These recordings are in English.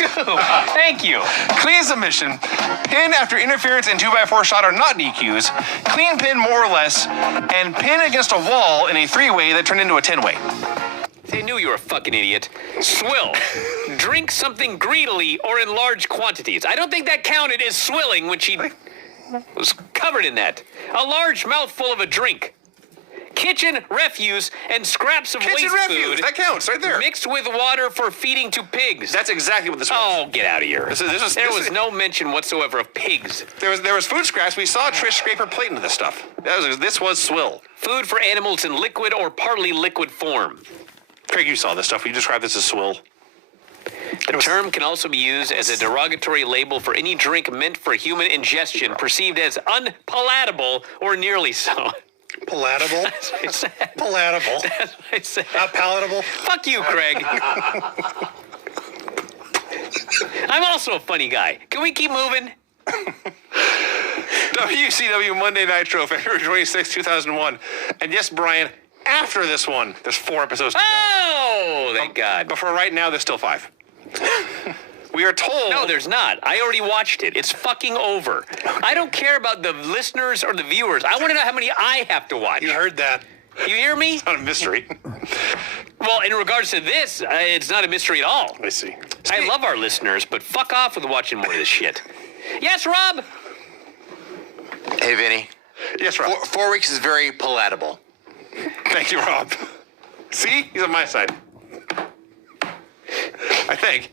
Thank you. Clean submission. Pin after interference and 2x4 shot are not DQs. Clean pin more or less. And pin against a wall in a 3-way that turned into a 10-way. They knew you were a fucking idiot. Swill. Drink something greedily or in large quantities. I don't think that counted as swilling when she was covered in that. A large mouthful of a drink. Kitchen refuse and scraps of waste refuse. food. That counts right there. Mixed with water for feeding to pigs. That's exactly what this was. Oh, get out of here. There was was no mention whatsoever of pigs. There was food scraps. We saw Trish scrape her plate into this stuff. This was swill. Food for animals in liquid or partly liquid form. Craig, you saw this stuff. You described this as swill. The term can also be used as a derogatory label for any drink meant for human ingestion perceived as unpalatable or nearly so. Palatable? That's what I said. Palatable. That's what I said. Not palatable? Fuck you, Craig. I'm also a funny guy. Can we keep moving? WCW Monday Nitro, February 26, 2001. And yes, Brian, after this one, there's 4 episodes to go. Oh, thank God. But for right now, there's still 5. We are told... No, there's not. I already watched it. It's fucking over. I don't care about the listeners or the viewers. I want to know how many I have to watch. You heard that. You hear me? It's not a mystery. Well, in regards to this, it's not a mystery at all. I see. I love our listeners, but fuck off with watching more of this shit. Yes, Rob? Hey, Vinny. Yes, Rob. 4 weeks is very palatable. Thank you, Rob. See? He's on my side. I think.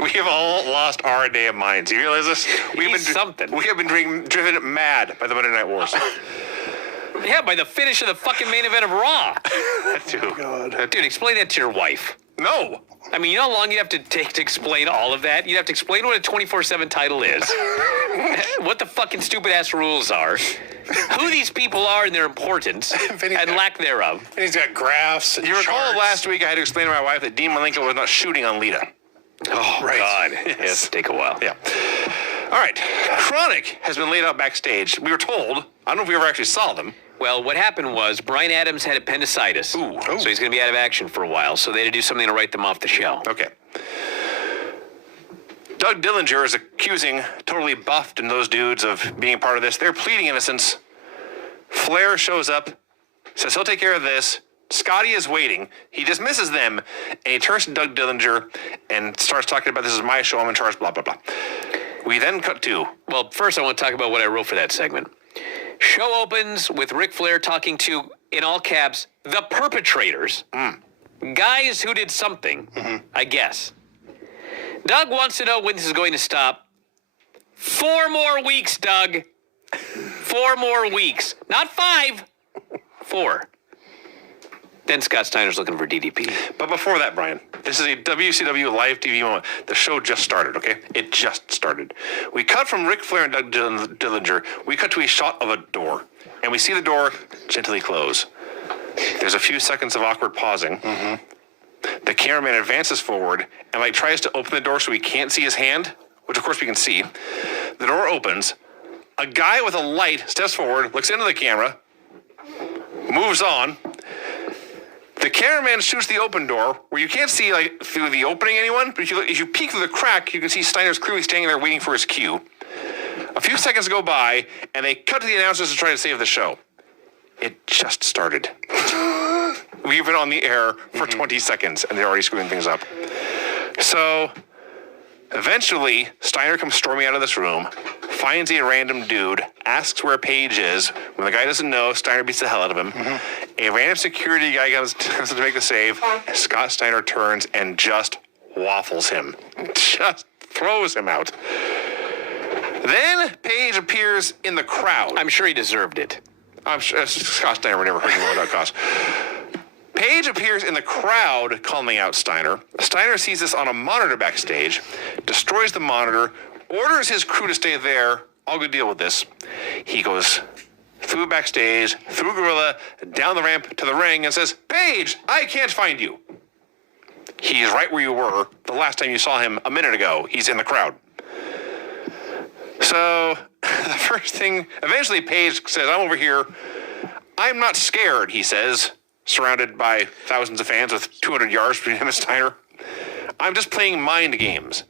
We have all lost our damn minds. You realize this? We have been driven mad by the Monday Night Wars. Yeah, by the finish of the fucking main event of Raw. Dude. Dude, explain that to your wife. No. I mean, you know how long you have to take to explain all of that? You'd have to explain what a 24/7 title is, what the fucking stupid-ass rules are, who these people are and their importance, and lack thereof. And he's got graphs and You recall charts. last week I had to explain to my wife that Dean Malenko was not shooting on Lita. Oh, Right. God. Yes, take a while. Yeah. All right. Chronic has been laid out backstage. We were told, I don't know if we ever actually saw them. Well, what happened was Bryan Adams had appendicitis, so he's going to be out of action for a while, so they had to do something to write them off the show. Okay. Doug Dillinger is accusing Totally Buffed and those dudes of being part of this. They're pleading innocence. Flair shows up, says he'll take care of this. Scotty is waiting. He dismisses them, and he turns to Doug Dillinger and starts talking about, this is my show, I'm in charge, blah, blah, blah. We then cut to... Well, first I want to talk about what I wrote for that segment. Show opens with Ric Flair talking to, in all caps, the perpetrators. Guys who did something, I guess. Doug wants to know when this is going to stop. 4 more weeks, Doug. 4 more weeks. Not 5. 4. Then Scott Steiner's looking for DDP. But before that, Brian, this is a WCW live TV moment. The show just started, okay? It just started. We cut from Ric Flair and Doug Dillinger. We cut to a shot of a door. And we see the door gently close. There's a few seconds of awkward pausing. The cameraman advances forward and tries to open the door so we can't see his hand, which of course we can see. The door opens. A guy with a light steps forward, looks into the camera, moves on. The cameraman shoots the open door where you can't see through the opening anyone, but if you peek through the crack, you can see Steiner's clearly standing there waiting for his cue. A few seconds go by, and they cut to the announcers to try to save the show. It just started. We've been on the air for 20 seconds, and they're already screwing things up. So, eventually, Steiner comes storming out of this room, finds a random dude, asks where Paige is. When the guy doesn't know, Steiner beats the hell out of him. A random security guy comes to make the save. Scott Steiner turns and just waffles him. Just throws him out. Then Paige appears in the crowd. I'm sure he deserved it. I'm sure Scott Steiner would never hurt anyone without cause. Paige appears in the crowd calling out Steiner. Steiner sees this on a monitor backstage, destroys the monitor, orders his crew to stay there. I'll go deal with this. He goes through backstage, through Gorilla, down the ramp to the ring and says, Paige, I can't find you. He's right where you were the last time you saw him a minute ago. He's in the crowd. So the first thing, eventually Paige says, I'm over here. I'm not scared, he says, surrounded by thousands of fans with 200 yards between him and Steiner. I'm just playing mind games.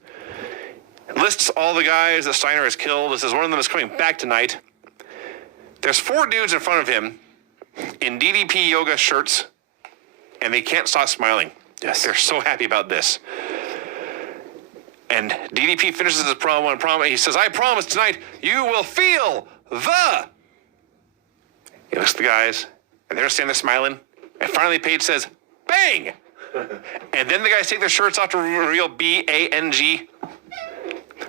Lists all the guys that Steiner has killed. It says one of them is coming back tonight. There's 4 dudes in front of him in DDP yoga shirts, and they can't stop smiling. Yes. They're so happy about this. And DDP finishes his promo and he says, I promise tonight you will feel the... He looks at the guys, and they're standing there smiling. And finally Page says, bang! And then the guys take their shirts off to reveal B-A-N-G.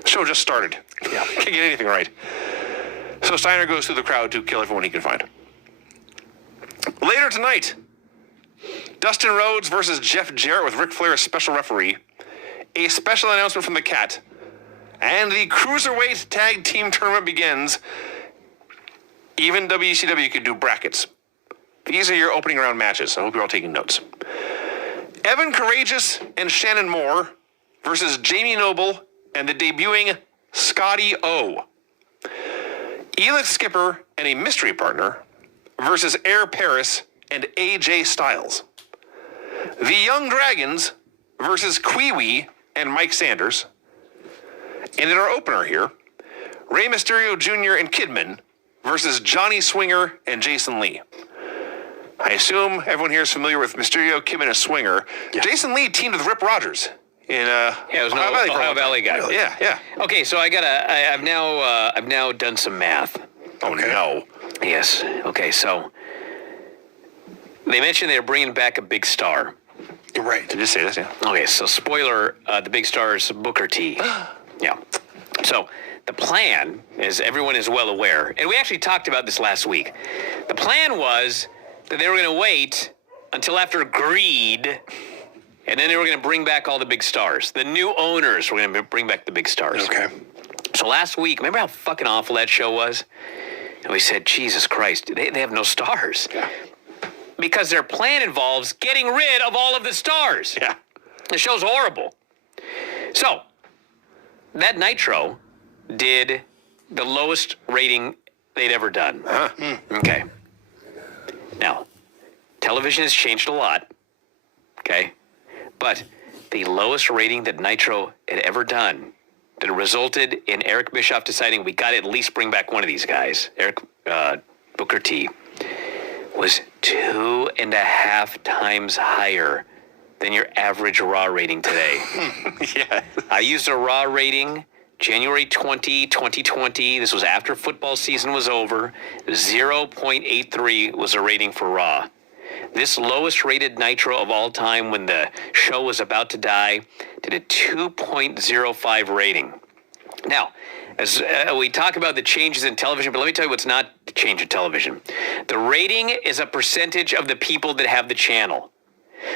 The show just started. Yeah. Can't get anything right. So Steiner goes through the crowd to kill everyone he can find. Later tonight, Dustin Rhodes versus Jeff Jarrett with Ric Flair as special referee. A special announcement from the Cat. And the Cruiserweight Tag Team Tournament begins. Even WCW could do brackets. These are your opening round matches. I hope you're all taking notes. Evan Courageous and Shannon Moore versus Jamie Noble and the debuting Scotty O. Elix Skipper and a mystery partner versus Air Paris and AJ Styles. The Young Dragons versus Kiwi and Mike Sanders. And in our opener here, Rey Mysterio Jr. and Kidman versus Johnny Swinger and Jason Lee. I assume everyone here is familiar with Mysterio, Kidman, and Swinger. Yeah. Jason Lee teamed with Rip Rogers in it was Ohio Valley guy. Really? Yeah. Okay, so I've now done some math. Oh no. Yes. Okay, so they mentioned they're bringing back a big star. You're right. Did you say this? Yeah. Okay, so spoiler: the big star is Booker T. Yeah. So the plan, as everyone is well aware, and we actually talked about this last week. The plan was that they were going to wait until after Greed. And then they were going to bring back all the big stars. The new owners were going to bring back the big stars. Okay. So last week, remember how fucking awful that show was? And we said, Jesus Christ, they have no stars. Yeah. Because their plan involves getting rid of all of the stars. Yeah. The show's horrible. So, that Nitro did the lowest rating they'd ever done. Okay. Now, television has changed a lot. Okay. But the lowest rating that Nitro had ever done that resulted in Eric Bischoff deciding we got to at least bring back one of these guys, Booker T, was 2.5 times higher than your average Raw rating today. Yeah. I used a Raw rating January 20, 2020. This was after football season was over. 0.83 was a rating for Raw. This lowest rated Nitro of all time when the show was about to die did a 2.05 rating. Now, as we talk about the changes in television, but let me tell you what's not the change in television. The rating is a percentage of the people that have the channel.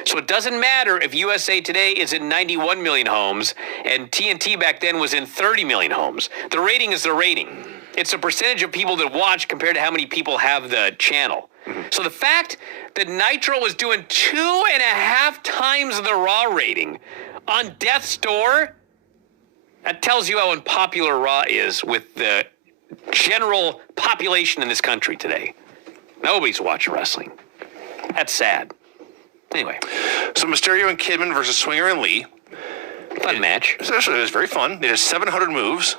So it doesn't matter if USA Today is in 91 million homes and TNT back then was in 30 million homes. The rating is the rating. It's a percentage of people that watch compared to how many people have the channel. So the fact that Nitro was doing 2.5 times the Raw rating on Death's Door, that tells you how unpopular Raw is with the general population in this country today. Nobody's watching wrestling. That's sad. Anyway. So Mysterio and Kidman versus Swinger and Lee. Fun match. It was very fun. They did 700 moves.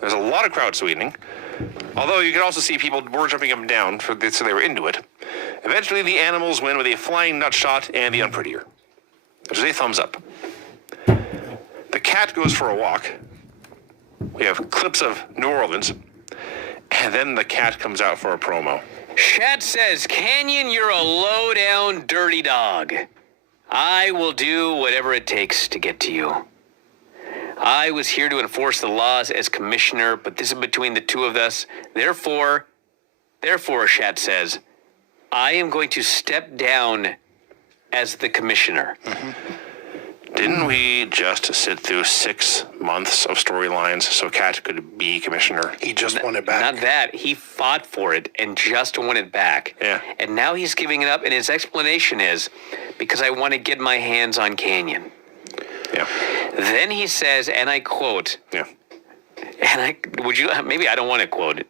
There's a lot of crowd sweetening. Although you could also see people were jumping up and down, so they were into it. Eventually, the Animals win with a flying nut shot and the Unprettier, which is a thumbs up. The Cat goes for a walk. We have clips of New Orleans. And then the Cat comes out for a promo. Shad says, Canyon, you're a low-down dirty dog. I will do whatever it takes to get to you. I was here to enforce the laws as commissioner, but this is between the two of us. Therefore, Shad says, I am going to step down as the commissioner. Mm-hmm. Didn't we just sit through 6 months of storylines so Cat could be commissioner? He just won it back. Not that. He fought for it and just won it back. Yeah. And now he's giving it up, and his explanation is, because I want to get my hands on Canyon. Yeah. Then he says, and I quote, Yeah. maybe I don't want to quote it.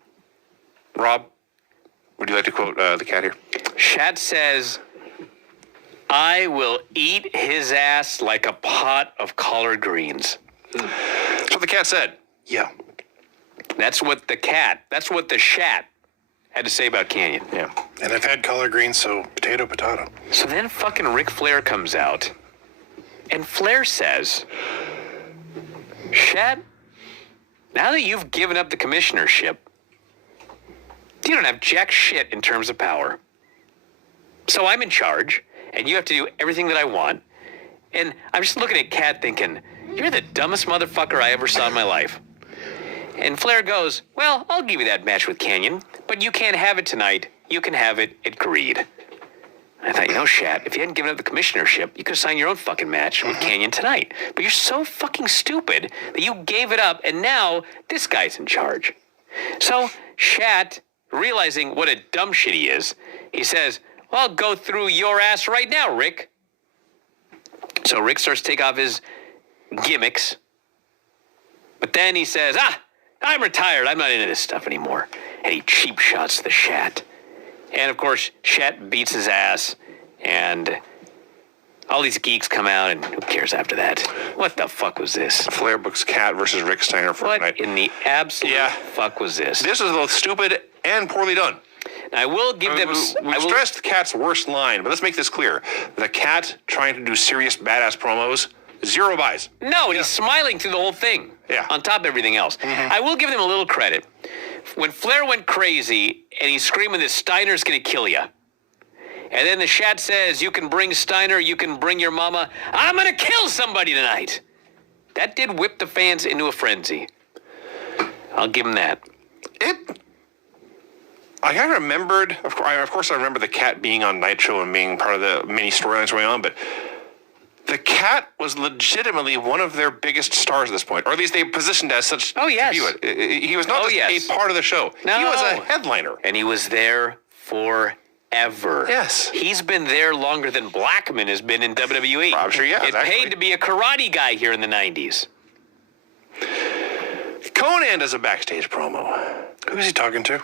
Rob, would you like to quote the Cat here? Shad says, I will eat his ass like a pot of collard greens. That's what the cat said. Yeah. That's what the Shat had to say about Canyon. Yeah. And I've had collard greens, so potato. So then fucking Ric Flair comes out, and Flair says, Shat, now that you've given up the commissionership, you don't have jack shit in terms of power. So I'm in charge, and you have to do everything that I want. And I'm just looking at Kat thinking, you're the dumbest motherfucker I ever saw in my life. And Flair goes, well, I'll give you that match with Canyon, but you can't have it tonight. You can have it at Greed. I thought, Shat, if you hadn't given up the commissionership, you could have signed your own fucking match with Canyon tonight. But you're so fucking stupid that you gave it up, and now this guy's in charge. So Shat, realizing what a dumb shit he is, he says, well, I'll go through your ass right now, Rick. So Rick starts to take off his gimmicks. But then he says, I'm retired. I'm not into this stuff anymore. And he cheap shots the Shat. And of course, Shat beats his ass. And all these geeks come out, and who cares after that? What the fuck was this? Flair books Cat versus Rick Steiner for What tonight. in the absolute fuck was this? This is both stupid and poorly done. I will give them... We stressed Cat's worst line, but let's make this clear. The Cat trying to do serious badass promos, 0 buys. No, and he's smiling through the whole thing. Yeah. On top of everything else. I will give them a little credit. When Flair went crazy and he's screaming that Steiner's going to kill you. And then the Shat says, you can bring Steiner, you can bring your mama. I'm going to kill somebody tonight. That did whip the fans into a frenzy. I'll give him that. I remembered, of course I remember the Cat being on Nitro and being part of the mini storylines going on, but the Cat was legitimately one of their biggest stars at this point, or at least they positioned as such. Oh, yes. To view it. He was not just a part of the show. No. He was a headliner. And he was there forever. Yes. He's been there longer than Blackman has been in WWE. I'm sure, yeah, It exactly. paid to be a karate guy here in the 90s. Conan does a backstage promo. Who's he talking to?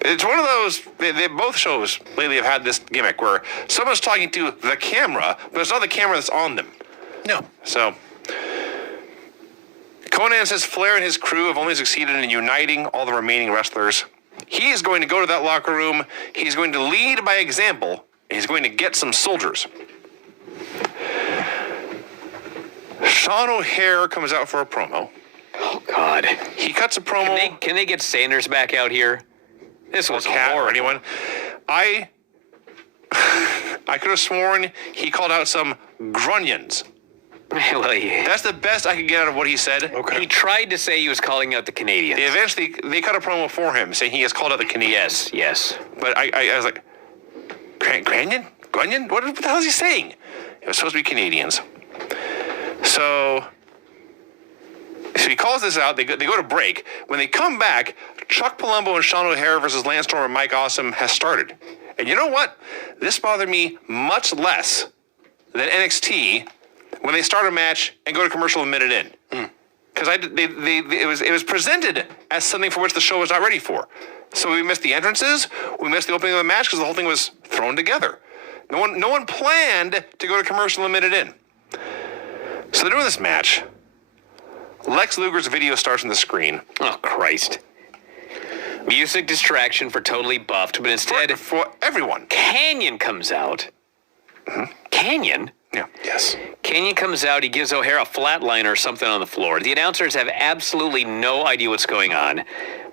It's one of those, they both shows lately have had this gimmick where someone's talking to the camera, but it's not the camera that's on them. No. So, Conan says Flair and his crew have only succeeded in uniting all the remaining wrestlers. He is going to go to that locker room. He's going to lead by example. And he's going to get some soldiers. Sean O'Hare comes out for a promo. Oh, God. He cuts a promo. Can they get Sanders back out here? This was Cat or horrible. anyone. I could have sworn he called out some grunions. Well, That's the best I could get out of what he said. Okay. he tried to say he was calling out the Canadians. They cut a promo for him saying he has called out the Canadians. Yes. But I was like, Grunion? Grunion? What the hell is he saying? It was supposed to be Canadians. So he calls this out. They go to break. When they come back, Chuck Palumbo and Sean O'Hare versus Lance Storm and Mike Awesome has started. And you know what? This bothered me much less than NXT when they start a match and go to commercial a minute in. Because it was presented as something for which the show was not ready for. So we missed the entrances, we missed the opening of the match because the whole thing was thrown together. No one planned to go to commercial a minute in. So they're doing this match. Lex Luger's video starts on the screen. Oh, Christ. Music distraction for Totally Buffed, but instead, For everyone. Canyon comes out. Canyon? Yeah. Yes. Canyon comes out, he gives O'Hare a flatliner or something on the floor. The announcers have absolutely no idea what's going on.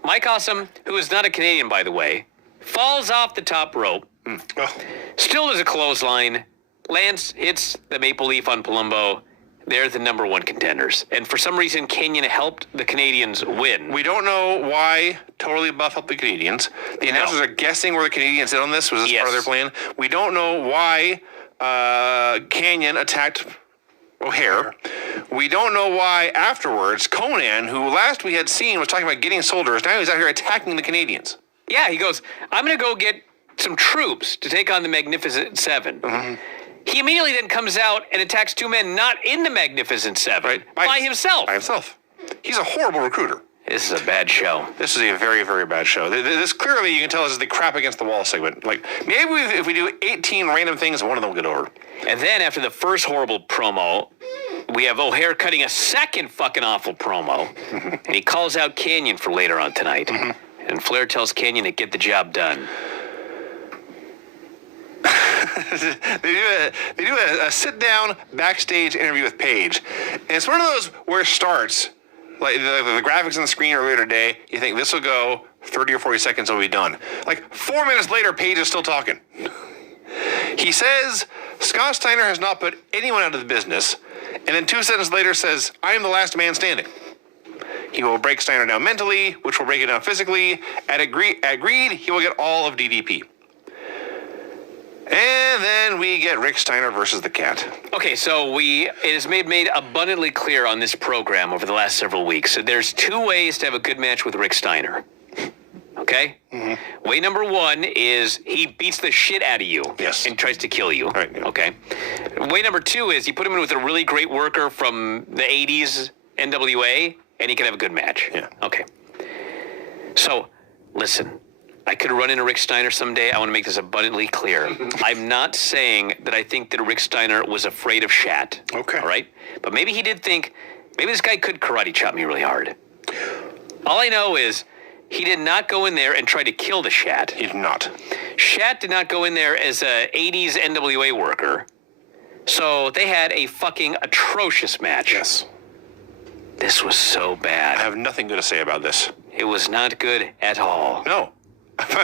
Mike Awesome, who is not a Canadian, by the way, falls off the top rope. Oh, Still does a clothesline. Lance hits the Maple Leaf on Palumbo. They're the number one contenders. And for some reason, Canyon helped the Canadians win. We don't know why Totally Buff up the Canadians. The announcers are guessing where the Canadians did on this. Was this part of their plan? We don't know why Canyon attacked O'Hare. We don't know why afterwards Conan, who last we had seen was talking about getting soldiers, now he's out here attacking the Canadians. Yeah, he goes, I'm going to go get some troops to take on the Magnificent Seven. He immediately then comes out and attacks two men not in the Magnificent Seven by himself. By himself. He's a horrible recruiter. This is a bad show. This is a very, very bad show. This clearly, you can tell, this is the crap against the wall segment. Like, maybe if we do 18 random things, one of them will get over. And then after the first horrible promo, we have O'Hare cutting a second fucking awful promo. And he calls out Canyon for later on tonight. And Flair tells Canyon to get the job done. They do a sit-down backstage interview with Paige. And it's one of those where it starts, like the graphics on the screen earlier today, you think this will go 30 or 40 seconds, will be done. Like 4 minutes later, Paige is still talking. He says Scott Steiner has not put anyone out of the business, and then 2 sentences later says, I am the last man standing. He will break Steiner down mentally, which will break it down physically. Agreed, he will get all of DDP. And then we get Rick Steiner versus the Cat. Okay, so it is made abundantly clear on this program over the last several weeks that there's 2 ways to have a good match with Rick Steiner. Okay? Way number 1 is he beats the shit out of you. Yes. And tries to kill you. Right, yeah. Okay. Way number 2 is you put him in with a really great worker from the 80s NWA, and he can have a good match. Yeah. Okay. So, listen. I could run into Rick Steiner someday. I want to make this abundantly clear. I'm not saying that I think that Rick Steiner was afraid of Shat. Okay. All right? But maybe he did think, maybe this guy could karate chop me really hard. All I know is he did not go in there and try to kill the Shat. He did not. Shat did not go in there as a 80s NWA worker. So they had a fucking atrocious match. Yes. This was so I bad. have nothing good to say about this. It was not good at all. No.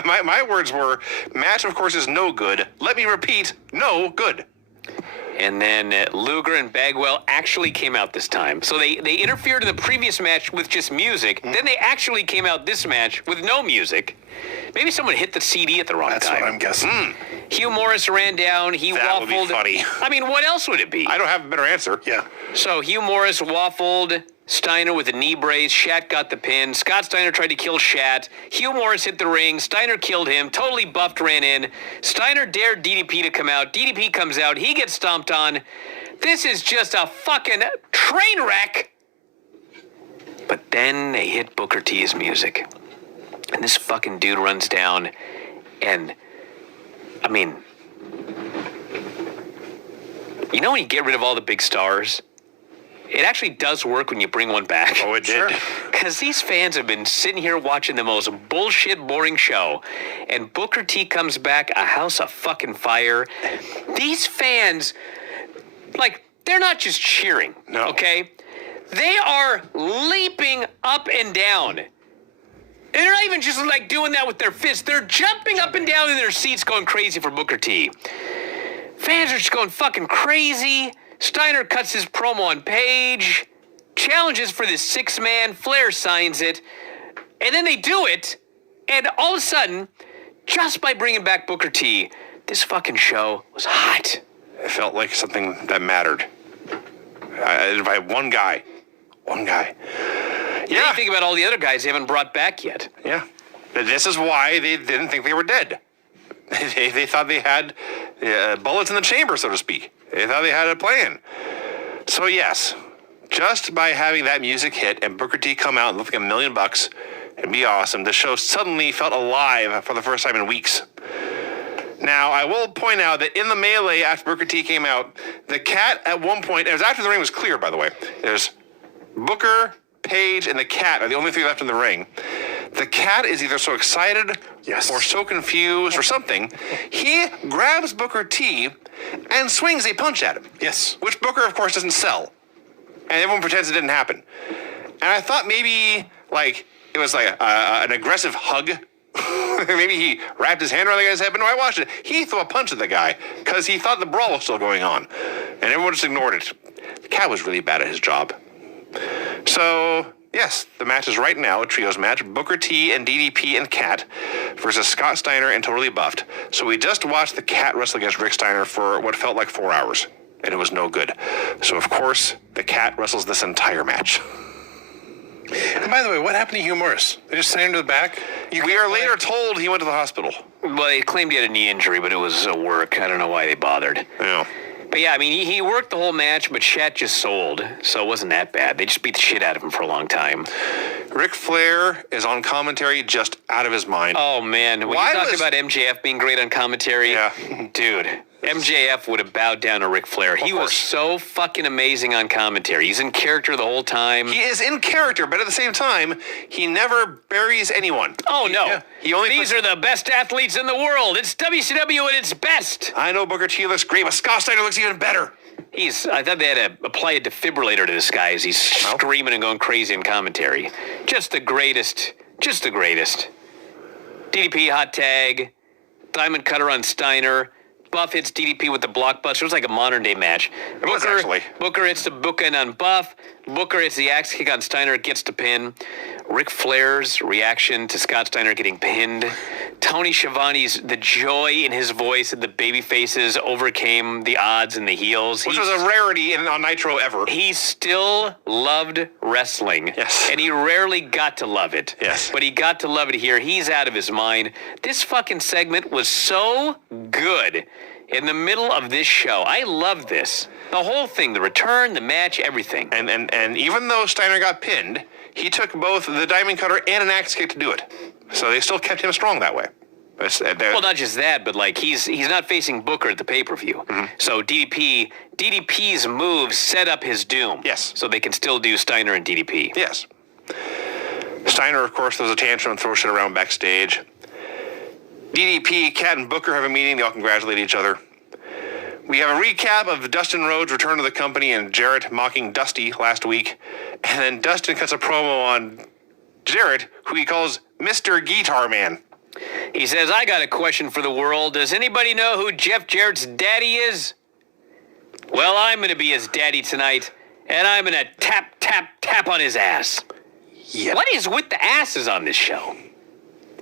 My words were, match, of course, is no good. Let me repeat, no good. And then Luger and Bagwell actually came out this time. So they interfered in the previous match with just music. Then they actually came out this match with no music. Maybe someone hit the CD at the wrong That's time. what I'm guessing. Hugh Morris ran down. He That would waffled. be funny. I mean, what else would it be? I don't have a better answer. Yeah. So Hugh Morris waffled Steiner with a knee brace. Shat got the pin. Scott Steiner tried to kill Shat. Hugh Morris hit the ring. Steiner killed him. Totally buffed, ran in. Steiner dared DDP to come out. DDP comes out. He gets stomped on. This is just a fucking train wreck. But then they hit Booker T's music. And this fucking dude runs down and, I mean, you know when you get rid of all the big stars? It actually does work when you bring one back. Oh, it did. Because these fans have been sitting here watching the most bullshit, boring show, and Booker T comes back, a house of fucking fire. These fans, like, they're not just cheering, No. okay? They are leaping up and down. And they're not even just, like, doing that with their fists. They're jumping up and down in their seats going crazy for Booker T. Fans are just going fucking crazy. Steiner cuts his promo on Page, challenges for this 6-man, Flair signs it, and then they do it, and all of a sudden, just by bringing back Booker T, this fucking show was hot. It felt like something that mattered. If I had one guy. Then you think about all the other guys they haven't brought back yet. Yeah. But this is why they didn't think they were dead. They thought they had bullets in the chamber, so to speak. They thought they had a plan. So yes, just by having that music hit and Booker T come out and look like $1 million and be awesome, the show suddenly felt alive for the first time in weeks. Now, I will point out that in the melee after Booker T came out, the Cat at one point, it was after the ring was clear, by the way, there's Booker, Page, and the Cat are the only 3 left in the ring. The Cat is either so excited or so confused or something. He grabs Booker T and swings a punch at him. Yes. Which Booker, of course, doesn't sell. And everyone pretends it didn't happen. And I thought maybe, like, it was like an aggressive hug. Maybe he wrapped his hand around the guy's head, but no, I watched it. He threw a punch at the guy because he thought the brawl was still going on. And everyone just ignored it. The Cat was really bad at his job. So, yes, the match is right now a trios match. Booker T and DDP and Cat versus Scott Steiner and Totally Buffed. So we just watched the Cat wrestle against Rick Steiner for what felt like 4 hours. And it was no good. So, of course, the Cat wrestles this entire match. And by the way, what happened to Hugh Morris? They just sent him to the back? We are later told he went to the hospital. Well, they claimed he had a knee injury, but it was a work. I don't know why they bothered. Yeah. But yeah, I mean, he worked the whole match, but Shat just sold, so it wasn't that bad. They just beat the shit out of him for a long time. Ric Flair is on commentary just out of his mind. Oh, man. When Why you talked was- about MJF being great on commentary, Yeah. dude, MJF would have bowed down to Ric Flair. He was course. so fucking amazing on commentary. He's in character the whole time. He is in character, but at the same time, he never buries anyone. Oh, no. Yeah. He only These are the best athletes in the world. It's WCW at its best. I know Booker T looks great, but Scott Steiner looks even better. I thought they had to apply a defibrillator to this guy as he's screaming and going crazy in commentary. Just the greatest. Just the greatest. DDP hot tag. Diamond cutter on Steiner. Buff hits DDP with the blockbuster. It was like a modern day match. It was actually. Booker hits the bookend on Buff. Booker hits the axe kick on Steiner. Gets the pin. Ric Flair's reaction to Scott Steiner getting pinned. Tony Schiavone's, the joy in his voice and the baby faces overcame the odds and the heels. Which was a rarity on Nitro ever. He still loved wrestling. Yes. And he rarely got to love it. Yes. But he got to love it here. He's out of his mind. This fucking segment was so good in the middle of this show. I love this. The whole thing, the return, the match, everything. And even though Steiner got pinned, he took both the Diamond Cutter and an axe kick to do it. So they still kept him strong that way. Well, not just that, but like he's not facing Booker at the pay-per-view. So DDP's moves set up his doom. Yes. So they can still do Steiner and DDP. Yes. Steiner, of course, throws a tantrum and throws shit around backstage. DDP, Cat, and Booker have a meeting. They all congratulate each other. We have a recap of Dustin Rhodes' return to the company and Jarrett mocking Dusty last week. And then Dustin cuts a promo on Jarrett, who he calls Mr. Guitar Man. He says, I got a question for the world. Does anybody know who Jeff Jarrett's daddy is? Well, I'm going to be his daddy tonight, and I'm going to tap, tap, tap on his ass. Yep. What is with the asses on this show?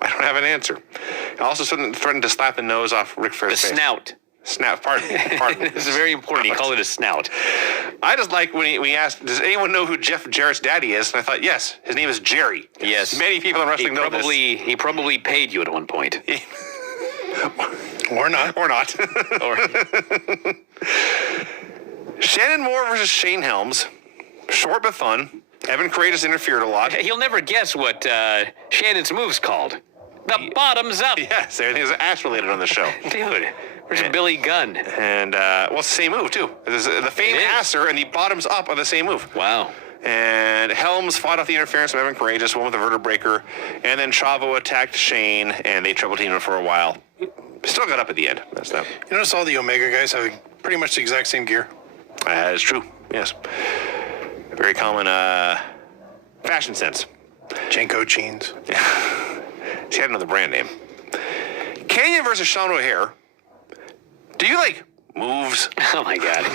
I don't have an answer. He also threatened to slap the nose off Ric The Flair's face. snout. Snout, pardon me. Pardon me. This is very important. He called it a snout. I just like when he asked, does anyone know who Jeff Jarrett's daddy is? And I thought, yes, his name is Jerry. Yes. Many people in wrestling know this. He probably paid you at one point. Or not. Or not. Or Shannon Moore versus Shane Helms. Short but fun. Evan Courageous interfered a lot. he'll never guess what Shannon's move's called. The bottoms up. Yes, everything is ass related on the show. Dude, where's Billy Gunn? And, well, it's the same move, too. The fame It is. asser and the bottoms up are the same move. Wow. And Helms fought off the interference of Evan Courageous, one with a vertebreaker. And then Chavo attacked Shane, and they triple teamed him for a while. Still got up at the end. That's that. You notice all the Omega guys have pretty much the exact same gear. That is true, yes. Very common fashion sense. Jenko jeans. She had another brand name. Canyon versus Sean O'Hare. Do you like moves? Oh, my God.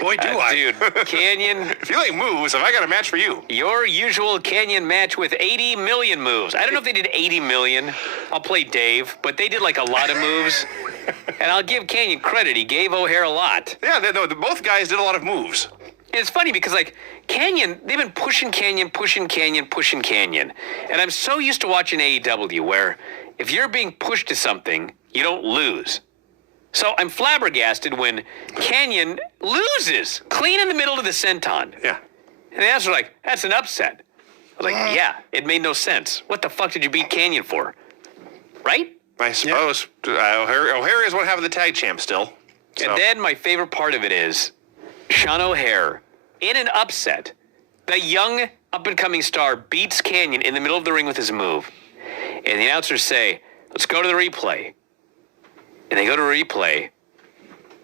Boy, do I. Dude, Canyon, If you like moves, have I got a match for you? your usual Canyon match with 80 million moves. I don't know if they did 80 million. I'll play Dave, but they did like a lot of moves. And I'll give Canyon credit. He gave O'Hare a lot. Yeah, both guys did a lot of moves. And it's funny because, like, Canyon, they've been pushing Canyon. And I'm so used to watching AEW where if you're being pushed to something, you don't lose. So I'm flabbergasted when Canyon loses clean in the middle of the senton. Yeah. And the answer was like, that's an upset. I was like, yeah, it made no sense. What the fuck did you beat Canyon for? Right? I suppose. O'Hare is one half of the tag champ still. So. And then my favorite part of it is Sean O'Hare, in an upset, the young up-and-coming star beats Canyon in the middle of the ring with his move. And the announcers say, let's go to the replay. And they go to a replay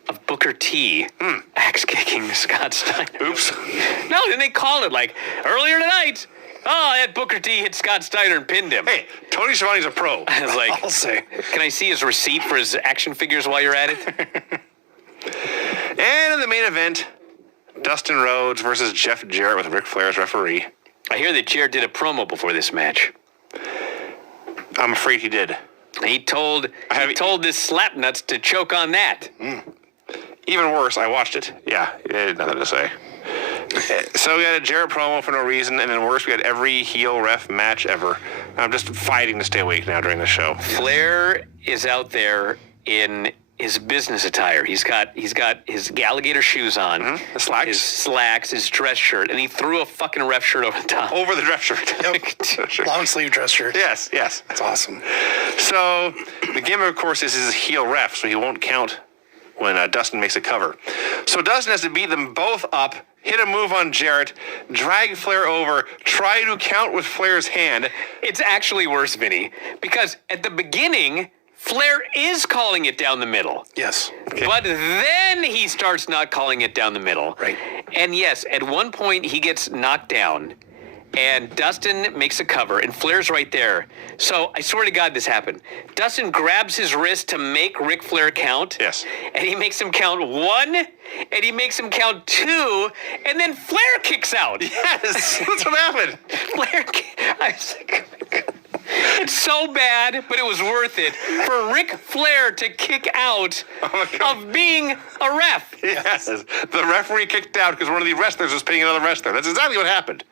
of Booker T axe-kicking Scott Steiner. Oops. No, then they called it like, earlier tonight, that Booker T hit Scott Steiner and pinned him. Hey, Tony Schiavone's a pro. I was like, I'll say. can I see his receipt for his action figures while you're at it? And in the main event, Dustin Rhodes versus Jeff Jarrett with Ric Flair as referee. I hear that Jarrett did a promo before this match. I'm afraid he did. He told this slapnuts to choke on that. Even worse, I watched it. Yeah, it had nothing to say. So we had a Jarrett promo for no reason, and then worse, we had every heel ref match ever. I'm just fighting to stay awake now during the show. Flair is out there in his business attire. He's got his alligator shoes on, The slacks. his slacks, his dress shirt, and he threw a fucking ref shirt over the top. Over the dress shirt. Long sleeve dress shirt. Yes. That's awesome. So the gimmick, of course, is his heel ref, so he won't count when Dustin makes a cover. So Dustin has to beat them both up, hit a move on Jarrett, drag Flair over, try to count with Flair's hand. It's actually worse, Vinny, because at the beginning, Flair is calling it down the middle. Yes. But then he starts not calling it down the middle. Right. And yes, at one point he gets knocked down and Dustin makes a cover and Flair's right there. So I swear to God this happened. Dustin grabs his wrist to make Ric Flair count. Yes. And he makes him count 1 and he makes him count 2 and then Flair kicks out. Yes, that's what happened. I was like, oh my God. It's so bad, but it was worth it for Ric Flair to kick out of being a ref. Yes. The referee kicked out because one of the wrestlers was pitting another wrestler. That's exactly what happened.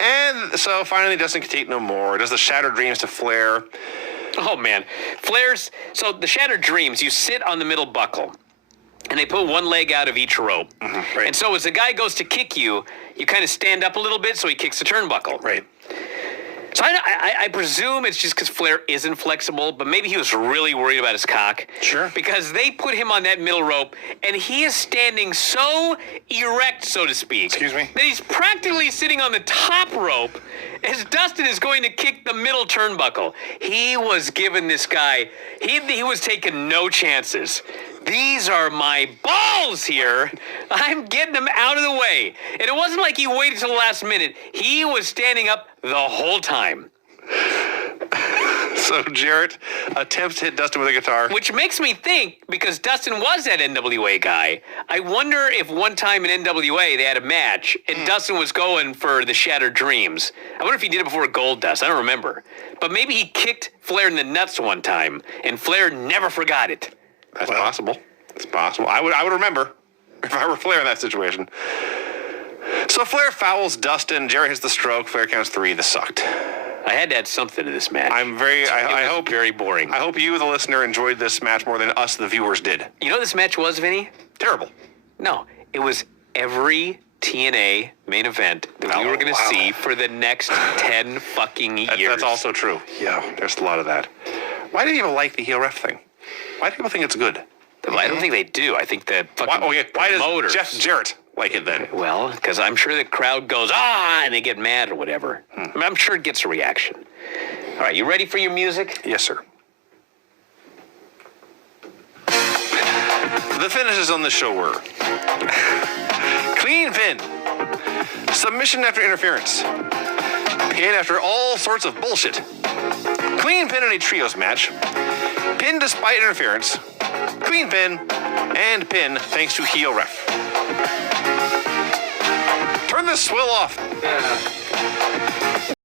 And so finally Dustin can take no more. Does the Shattered Dreams to Flair. Oh, man. So the Shattered Dreams, you sit on the middle buckle, and they put one leg out of each rope. right. And so as the guy goes to kick you, you kind of stand up a little bit so he kicks the turnbuckle. Right. So I presume it's just because Flair isn't flexible, but maybe he was really worried about his cock. Sure. Because they put him on that middle rope, and he is standing so erect, so to speak. Excuse me? That he's practically sitting on the top rope as Dustin is going to kick the middle turnbuckle. He was giving this guy, he was taking no chances. These are my balls here. I'm getting them out of the way. And it wasn't like he waited till the last minute. He was standing up the whole time. So Jarrett attempts to hit Dustin with a guitar. Which makes me think, because Dustin was that NWA guy, I wonder if one time in NWA they had a match and Dustin was going for the Shattered Dreams. I wonder if he did it before Goldust. I don't remember. But maybe he kicked Flair in the nuts one time and Flair never forgot it. That's possible. It's possible. I would remember if I were Flair in that situation. So Flair fouls Dustin. Jarrett hits the stroke. Flair counts 3. This sucked. I had to add something to this match. I hope very boring. I hope you, the listener, enjoyed this match more than us, the viewers, did. You know what this match was, Vinny? Terrible. No, it was every TNA main event that we were going to see for the next 10 fucking years. That's also true. Yeah. There's a lot of that. Why do people like the heel ref thing? Why do people think it's good? Well, I don't think they do. I think the fucking Why promoters. does Jeff Jarrett like it then? Well, because I'm sure the crowd goes, ah, and they get mad or whatever. I mean, I'm sure it gets a reaction. All right, you ready for your music? Yes, sir. The finishes on the show were clean pin, submission after interference, pin after all sorts of bullshit, clean pin in a trios match, pin despite interference, clean pin, and pin thanks to heel ref. Turn the swill off.